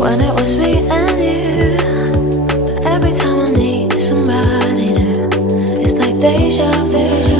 when it was me and you. But every time I meet somebody new, it's like deja vu.